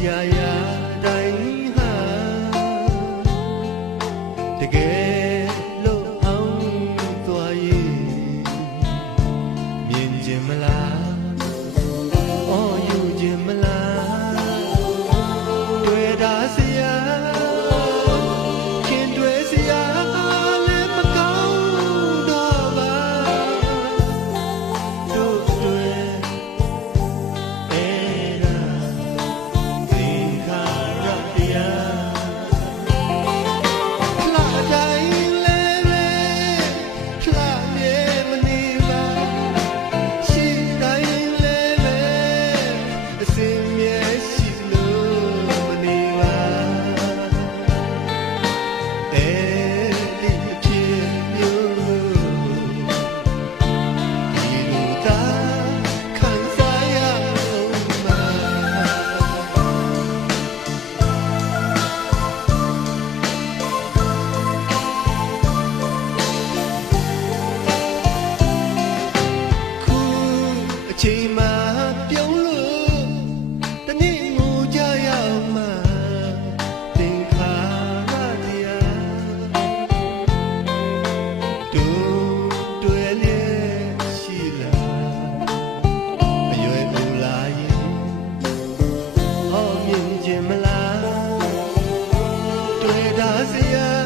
yeah, yeah. ودازيا